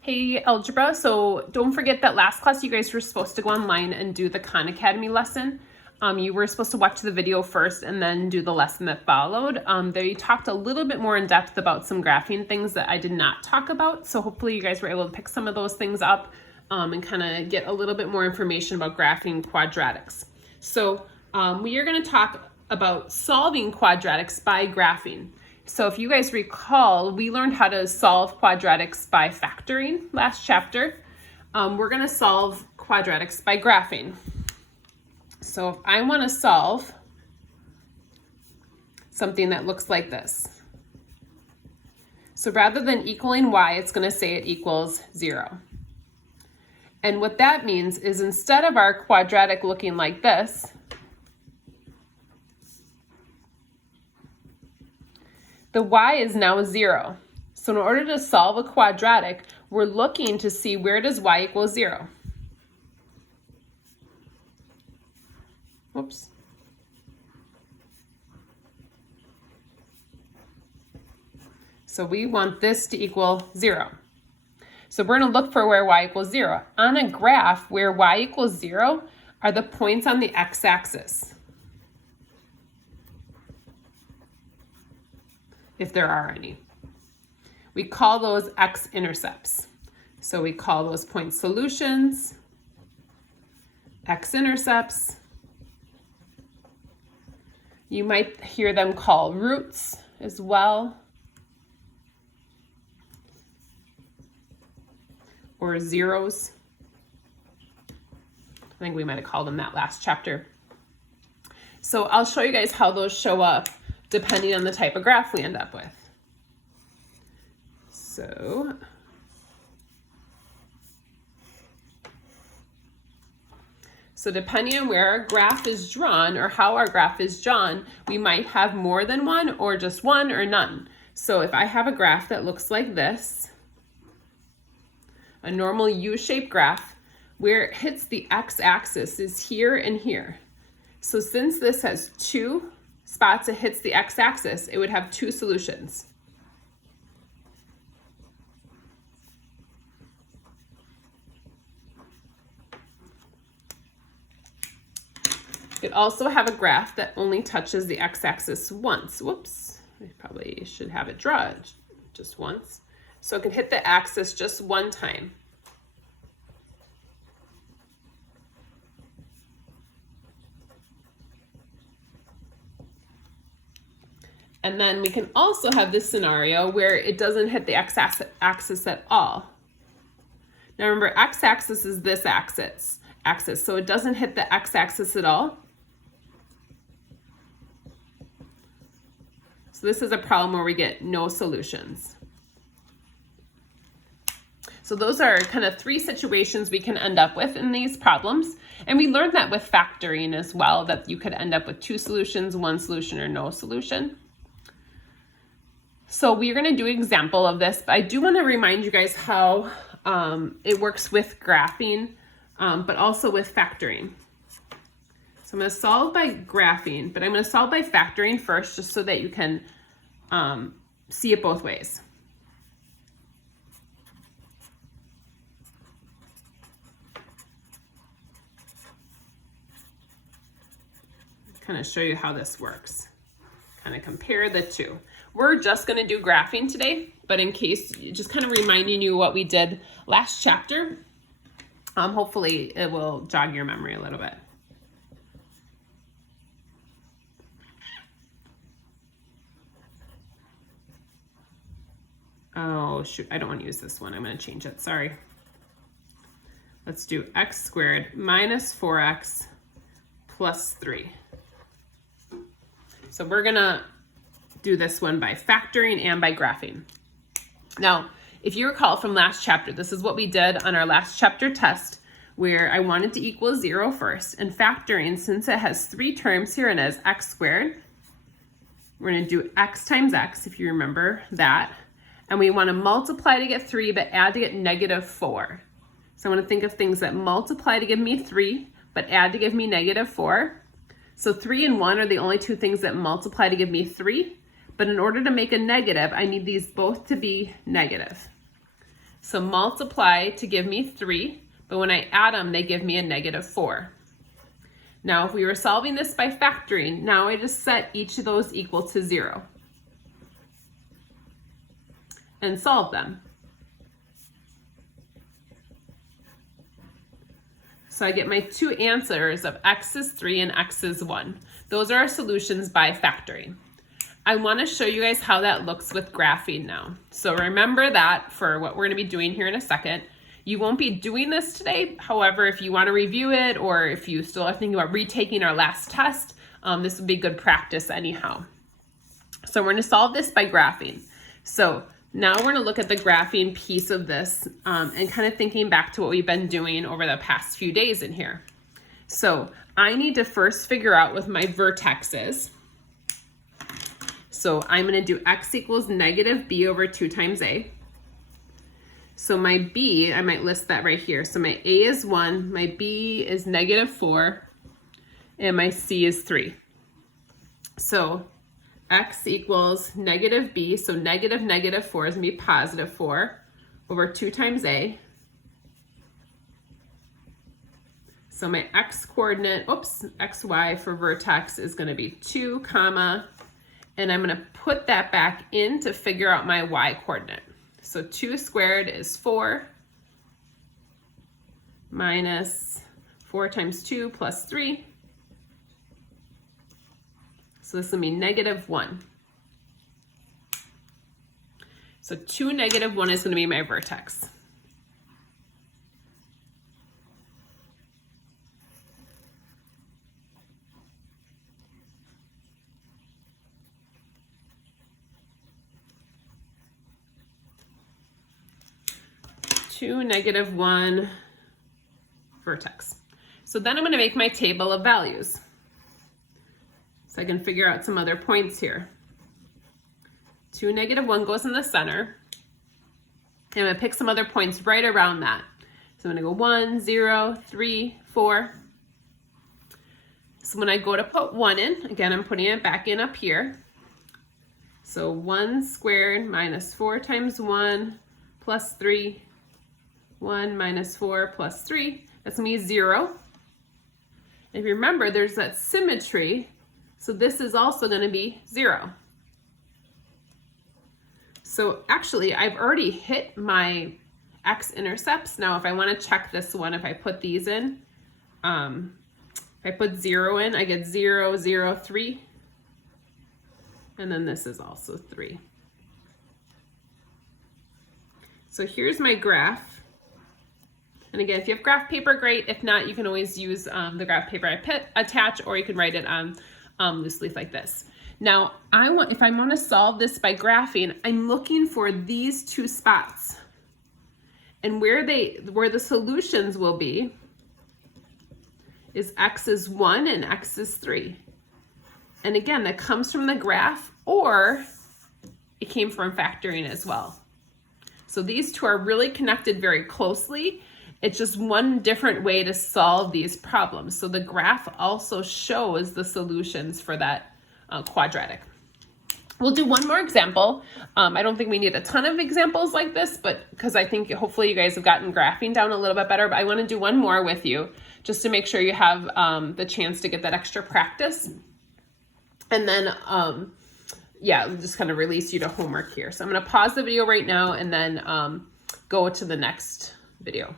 Hey, Algebra. So don't forget that last class you guys were supposed to go online and do the Khan Academy lesson. You were supposed to watch the video first and then do the lesson that followed. They talked a little bit more in depth about some graphing things that I did not talk about. So hopefully you guys were able to pick some of those things up and kind of get a little bit more information about graphing quadratics. So we are going to talk about solving quadratics by graphing. So if you guys recall, we learned how to solve quadratics by factoring last chapter. We're going to solve quadratics by graphing. So if I want to solve something that looks like this. So rather than equaling y, it's going to say it equals 0. And what that means is instead of our quadratic looking like this, the y is now 0. So in order to solve a quadratic, we're looking to see where does y equal 0. Whoops. So we want this to equal 0. So we're going to look for where y equals 0. On a graph where y equals 0 are the points on the x-axis, if there are any. We call those x-intercepts. So we call those points solutions, x-intercepts. You might hear them called roots as well, or zeros. I think we might have called them that last chapter. So I'll show you guys how those show up depending on the type of graph we end up with. So depending on where our graph is drawn or how our graph is drawn, we might have more than one or just one or none. So if I have a graph that looks like this, a normal U-shaped graph, where it hits the x-axis is here and here. So since this has two spots it hits the x-axis, it would have two solutions. You could also have a graph that only touches the x-axis once. Whoops, I probably should have it draw just once. So it can hit the axis just one time. And then we can also have this scenario where it doesn't hit the x-axis at all. Now remember, x-axis is this axis, so it doesn't hit the x-axis at all. So this is a problem where we get no solutions. So those are kind of three situations we can end up with in these problems. And we learned that with factoring as well, that you could end up with two solutions, one solution, or no solution. So we're going to do an example of this, but I do want to remind you guys how it works with graphing, but also with factoring. So I'm going to solve by graphing, but I'm going to solve by factoring first, just so that you can see it both ways. Kind of show you how this works. Kind of compare the two. We're just going to do graphing today, but in case, just kind of reminding you what we did last chapter. Hopefully it will jog your memory a little bit. Oh, shoot, I don't want to use this one. I'm going to change it, sorry. Let's do x squared minus 4x plus 3. So we're going to do this one by factoring and by graphing. Now, if you recall from last chapter, this is what we did on our last chapter test, where I wanted to equal 0 first. And factoring, since it has three terms here and as x squared, we're going to do x times x, if you remember that. And we want to multiply to get 3, but add to get negative 4. So I want to think of things that multiply to give me 3, but add to give me negative 4. So 3 and 1 are the only two things that multiply to give me 3. But in order to make a negative, I need these both to be negative. So multiply to give me 3, but when I add them, they give me a -4. Now, if we were solving this by factoring, now I just set each of those equal to 0 and solve them. So I get my two answers of x is 3 and x is 1. Those are our solutions by factoring. I want to show you guys how that looks with graphing now. So remember that for what we're going to be doing here in a second. You won't be doing this today. However, if you want to review it or if you still are thinking about retaking our last test, this would be good practice anyhow. So we're going to solve this by graphing. So now we're going to look at the graphing piece of this and kind of thinking back to what we've been doing over the past few days in here. So I need to first figure out with my vertexes. So I'm going to do x equals -b over 2 times a. So my b, I might list that right here. So my a is 1, my b is -4, and my c is 3. So x equals -b, so -4 is going to be +4 over 2 times a. So my x coordinate, xy for vertex is going to be 2, and I'm going to put that back in to figure out my y coordinate. So 2 squared is 4 minus 4 times 2 plus 3. So this is going to be -1. So 2 -1 is going to be my vertex. -1 vertex. So then I'm going to make my table of values. So I can figure out some other points here. 2, -1 goes in the center. And I'm going to pick some other points right around that. So I'm going to go 1, 0, 3, 4. So when I go to put 1 in, again, I'm putting it back in up here. So 1 squared minus 4 times 1 plus 3. 1 minus 4 plus 3, that's going to be 0. And if you remember, there's that symmetry, so this is also going to be 0. So actually, I've already hit my x-intercepts. Now, if I want to check this one, if I put these in, if I put 0 in, I get 0, 0, 3. And then this is also 3. So here's my graph. And again, if you have graph paper, great. If not, you can always use the graph paper I attach, or you can write it on loose leaf like this. Now, if I want to solve this by graphing, I'm looking for these two spots. And where the solutions will be is x is 1 and x is 3. And again, that comes from the graph, or it came from factoring as well. So these two are really connected very closely. It's just one different way to solve these problems. So the graph also shows the solutions for that quadratic. We'll do one more example. I don't think we need a ton of examples like this, but because I think hopefully you guys have gotten graphing down a little bit better, but I want to do one more with you just to make sure you have the chance to get that extra practice. And then, yeah, just kind of release you to homework here. So I'm going to pause the video right now and then go to the next video.